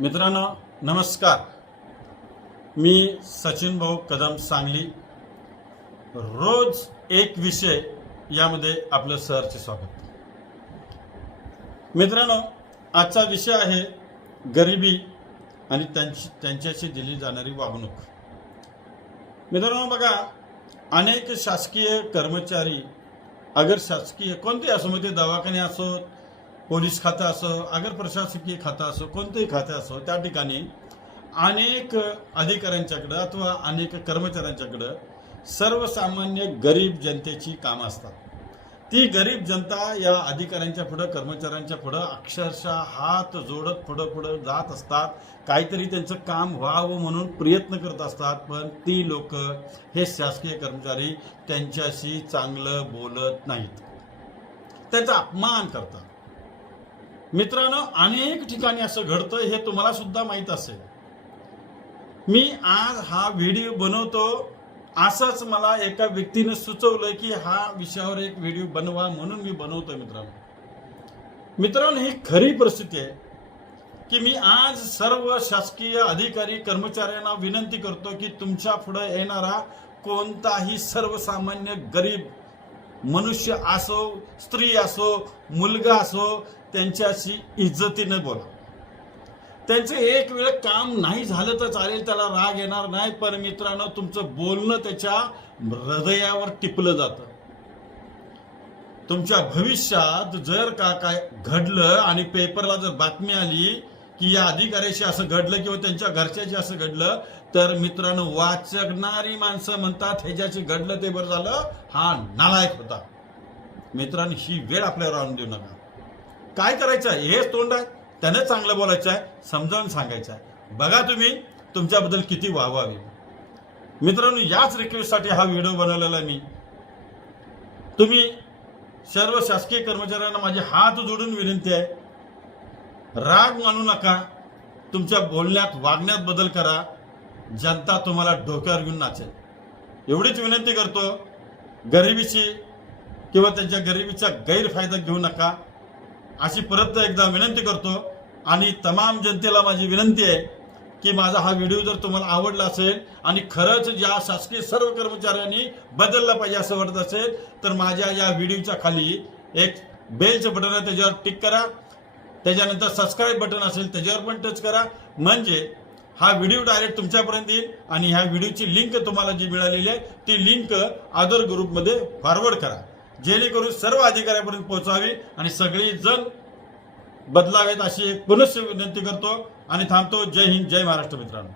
मित्रांनो नमस्कार. मी सचिन भाऊ कदम सांगली. रोज एक विषय यामध्ये आपलं सरचे स्वागत. मित्रांनो आजचा विषय आहे गरिबी आणि त्यांची त्यांच्याशी दिली जाणारी वागणूक. मित्रांनो बघा अनेक शासकीय कर्मचारी अगर शासकीय कोणते असो मग ते दवाखाने असो पोलीस खातं असो अगर प्रशासकीय खातं असो कोणतंही खातं असो त्या ठिकाणी अनेक अधिकाऱ्यांच्याकडं अथवा अनेक कर्मचाऱ्यांच्याकडं सर्वसामान्य गरीब जनतेची कामं असतात. ती गरीब जनता या अधिकाऱ्यांच्या पुढं कर्मचाऱ्यांच्या पुढं अक्षरशः हात जोडत पुढं पुढं जात असतात. काहीतरी त्यांचं काम व्हावं म्हणून प्रयत्न करत असतात पण ती लोक हे शासकीय कर्मचारी त्यांच्याशी चांगलं बोलत नाहीत. त्यांचा अपमान करतात. मित्रांनो अनेक ठिकाणी असं घडतं हे तुम्हाला सुद्धा माहीत असेल. मी आज हा व्हिडिओ बनवतो असंच मला एका व्यक्तीने सुचवलं की हा विषयावर एक व्हिडिओ बनवा म्हणून मी बनवतोय मित्रांनो. मित्रांनो ही खरी परिस्थिती आहे की मी आज सर्व शासकीय अधिकारी कर्मचाऱ्यांना विनंती करतो की तुमच्यापुढे येणारा कोणताही सर्वसामान्य गरीब मनुष्य असो स्त्री असो मुलगा असो त्यांच्याशी इज्जतीने बोला. त्यांचं एक वेळ काम नाही झालं तर चालेल त्याला राग येणार नाही पण मित्रांनो तुमचं बोलणं त्याच्या हृदयावर टिपलं जातं. तुमच्या भविष्यात जर का काय घडलं आणि पेपरला जर बातमी आली की या अधिकाऱ्याशी असं घडलं किंवा त्यांच्या घरच्याशी असं घडलं तर मित्रांनो वाचणारी माणसं म्हणतात ह्याच्याशी घडलं ते बरं झालं हा नालायक होता. मित्रांनो ही वेळ आपल्यावर आणून देऊ नका. काय करायचं आहे? हेच तोंड आहे. त्याने चांगलं बोलायचं आहे समजावून सांगायचं आहे. बघा तुम्ही तुमच्याबद्दल किती वाहवावी मित्रांनो याच रिक्वेस्टसाठी हा व्हिडिओ बनवलेला मी. तुम्ही सर्व शासकीय कर्मचाऱ्यांना माझे हात जोडून विनंती आहे. राग मानू नका. तुमच्या बोलण्यात वागण्यात बदल करा. जनता तुम्हाला डोक्यावर घेऊन नाचेल. एवढीच विनंती करतो गरिबीची किंवा त्यांच्या गरिबीचा गैरफायदा घेऊ नका. अशी परत एकदा विनंती करतो आणि तमाम जनतेला माझी विनंती आहे की माझा हा व्हिडिओ जर तुम्हाला आवडला असेल आणि खरंच ज्या शासकीय सर्व कर्मचाऱ्यांनी बदलला पाहिजे असं वाटत असेल तर माझ्या या व्हिडिओच्या खाली एक बेलचं बटन आहे त्याच्यावर टिक करा. त्याच्यानंतर सबस्क्राईब बटन असेल त्याच्यावर पण टच करा. म्हणजे हा व्हिडिओ डायरेक्ट तुमच्यापर्यंत येईल आणि ह्या व्हिडिओची लिंक तुम्हाला जी मिळालेली आहे ती लिंक आदर ग्रुपमध्ये फॉरवर्ड करा. जेणेकरून सर्व अधिकाऱ्यापर्यंत पोहोचावी आणि सगळेजण बदलावेत अशी एक पुनश्च विनंती करतो आणि थांबतो. जय हिंद जय महाराष्ट्र मित्रांनो.